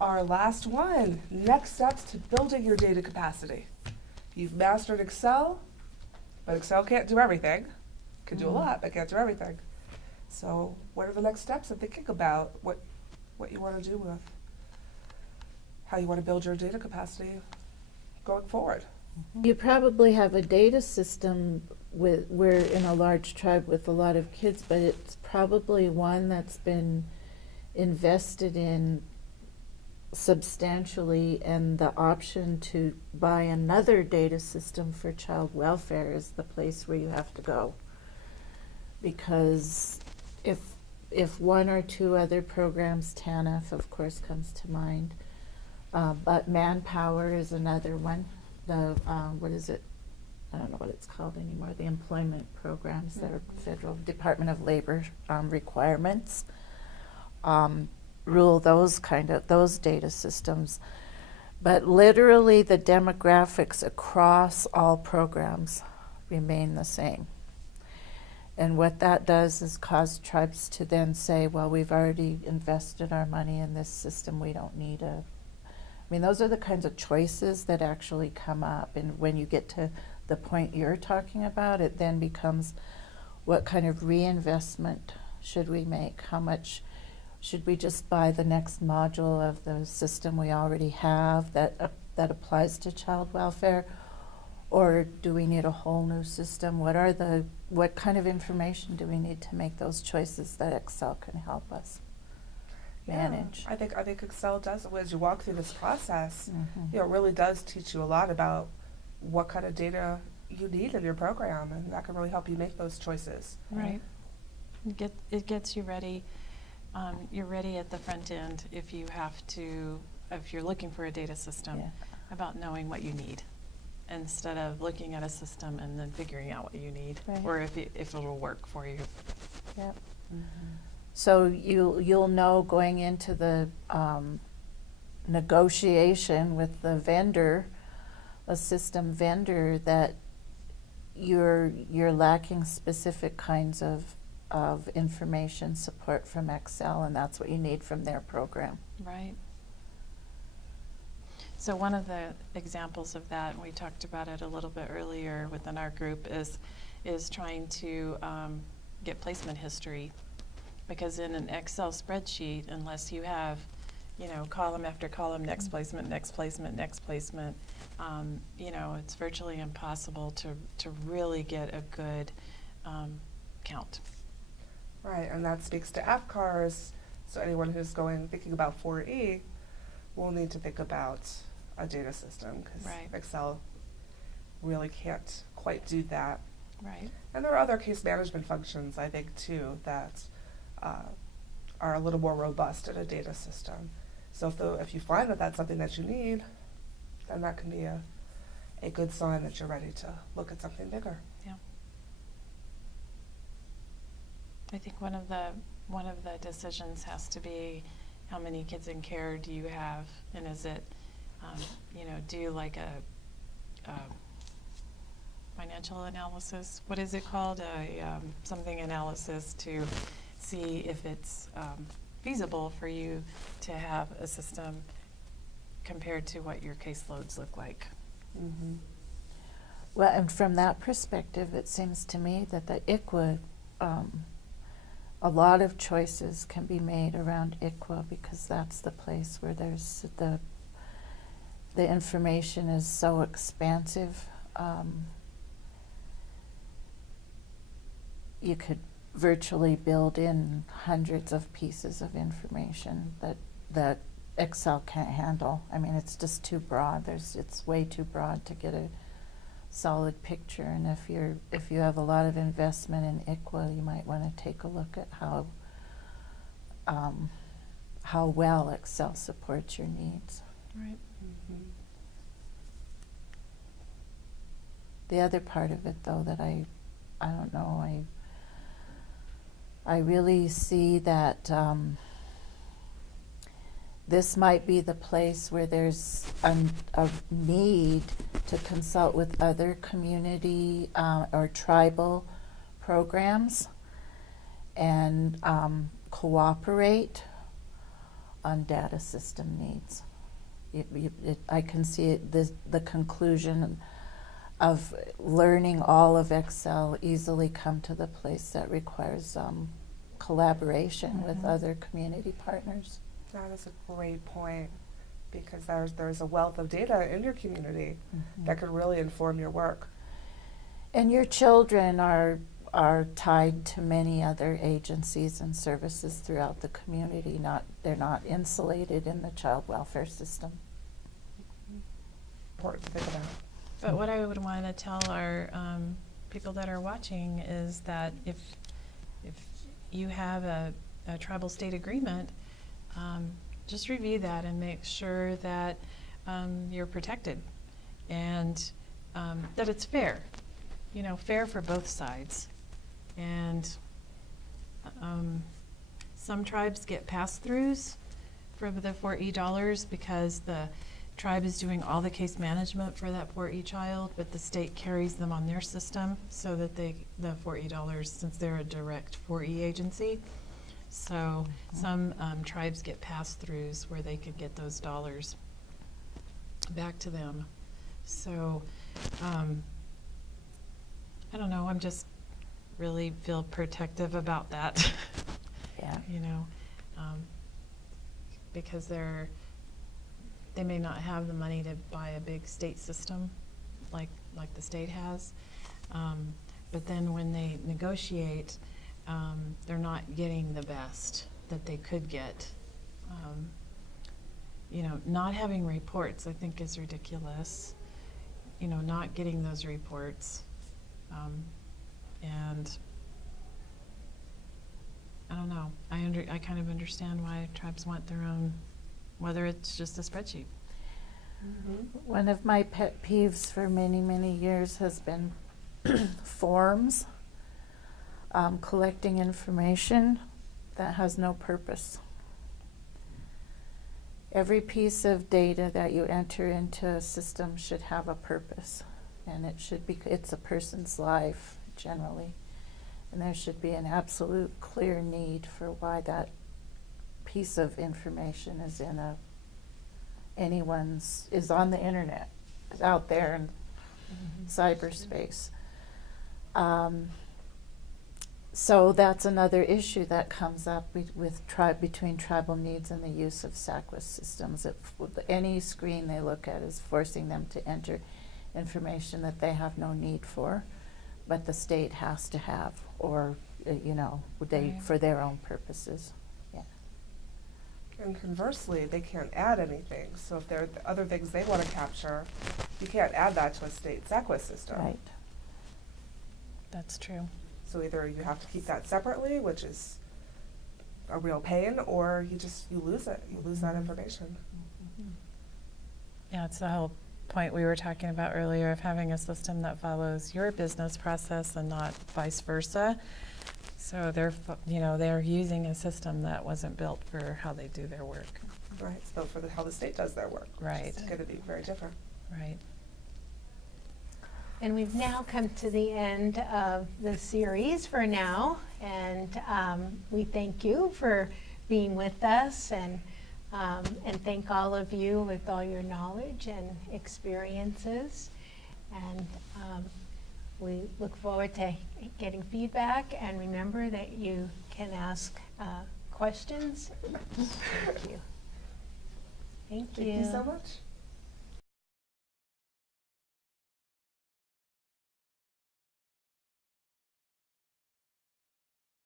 Our last one, next steps to building your data capacity. You've mastered Excel, but Excel can't do everything. Can do a lot, but can't do everything. So what are the next steps of thinking about what you want to do with how you want to build your data capacity going forward? You probably have a data system we're in a large tribe with a lot of kids, but it's probably one that's been invested in substantially, and the option to buy another data system for child welfare is the place where you have to go. Because if one or two other programs, TANF of course comes to mind, but Manpower is another one. The what is it? I don't know what it's called anymore. The employment programs that are Federal Department of Labor requirements rule those data systems. But literally the demographics across all programs remain the same. And what that does is cause tribes to then say, well, we've already invested our money in this system, we don't need a... I mean, those are the kinds of choices that actually come up. And when you get to the point you're talking about, it then becomes, what kind of reinvestment should we make? How much should we just buy the next module of the system we already have that applies to child welfare? Or do we need a whole new system? What kind of information do we need to make those choices that Excel can help us manage? I think Excel does, as you walk through this process, it really does teach you a lot about what kind of data you need in your program, and that can really help you make those choices. Right. It gets you ready. You're ready at the front end if you're looking for a data system, about knowing what you need, instead of looking at a system and then figuring out what you need, or if it'll work for you. Yep. So you'll know going into the negotiation with the vendor, a system vendor, that you're lacking specific kinds of information support from Excel, and that's what you need from their program. Right. So one of the examples of that, and we talked about it a little bit earlier within our group, is trying to get placement history. Because in an Excel spreadsheet, unless you have, column after column, next placement, next placement, next placement, it's virtually impossible to really get a good count. Right, and that speaks to AFCARs. So anyone who's thinking about 4E will need to think about a data system, because Excel really can't quite do that. Right. And there are other case management functions, I think, too, that are a little more robust in a data system. So if you find that that's something that you need, then that can be a good sign that you're ready to look at something bigger. Yeah. I think one of the decisions has to be, how many kids in care do you have, and is it, do you like a financial analysis? What is it called? Something analysis to see if it's feasible for you to have a system compared to what your caseloads look like. Mm-hmm. Well, and from that perspective, it seems to me that the ICWA, a lot of choices can be made around ICWA, because that's the place where there's the information is so expansive. You could virtually build in hundreds of pieces of information that Excel can't handle. I mean, it's just too broad. It's way too broad to get a solid picture. And if you have a lot of investment in ICWA, you might want to take a look at how well Excel supports your needs. Right. Mm-hmm. The other part of it, though, that I don't know, I really see that this might be the place where there's a need to consult with other community or tribal programs and cooperate on data system needs. I can see it, the conclusion of learning all of Excel easily come to the place that requires collaboration with other community partners. That is a great point, because there's a wealth of data in your community that could really inform your work. And your children are tied to many other agencies and services throughout the community. They're not insulated in the child welfare system. Important to think about. But what I would want to tell our people that are watching is that if you have a tribal state agreement, just review that and make sure that you're protected and that it's fair, fair for both sides. And some tribes get pass-throughs for the 4E dollars because the tribe is doing all the case management for that 4E child, but the state carries them on their system so that the 4E dollars, since they're a direct 4E agency. So some tribes get pass-throughs where they could get those dollars back to them. So I don't know, I'm just really feel protective about that. Yeah. Because they may not have the money to buy a big state system like the state has. But then when they negotiate, they're not getting the best that they could get. Not having reports, I think, is ridiculous. Not getting those reports. And I don't know. I kind of understand why tribes want their own, whether it's just a spreadsheet. One of my pet peeves for many, many years has been forms, collecting information that has no purpose. Every piece of data that you enter into a system should have a purpose, and it's a person's life generally, and there should be an absolute clear need for why that piece of information is in is on the internet, is out there in cyberspace. So that's another issue that comes up between tribal needs and the use of SACWIS systems. Any screen they look at is forcing them to enter information that they have no need for, but the state has to have, or Right. for their own purposes. Yeah. And conversely, they can't add anything. So if there are other things they want to capture, you can't add that to a state SACWIS system. Right. That's true. So either you have to keep that separately, which is a real pain, or you lose it. You lose that information. Yeah, it's the whole point we were talking about earlier of having a system that follows your business process and not vice versa. So they're using a system that wasn't built for how they do their work. Right. It's built for how the state does their work. Right. It's going to be very different. Right. And we've now come to the end of the series for now, and we thank you for being with us, and thank all of you with all your knowledge and experiences. And we look forward to getting feedback, and remember that you can ask questions. Thank you. Thank you. Thank you so much.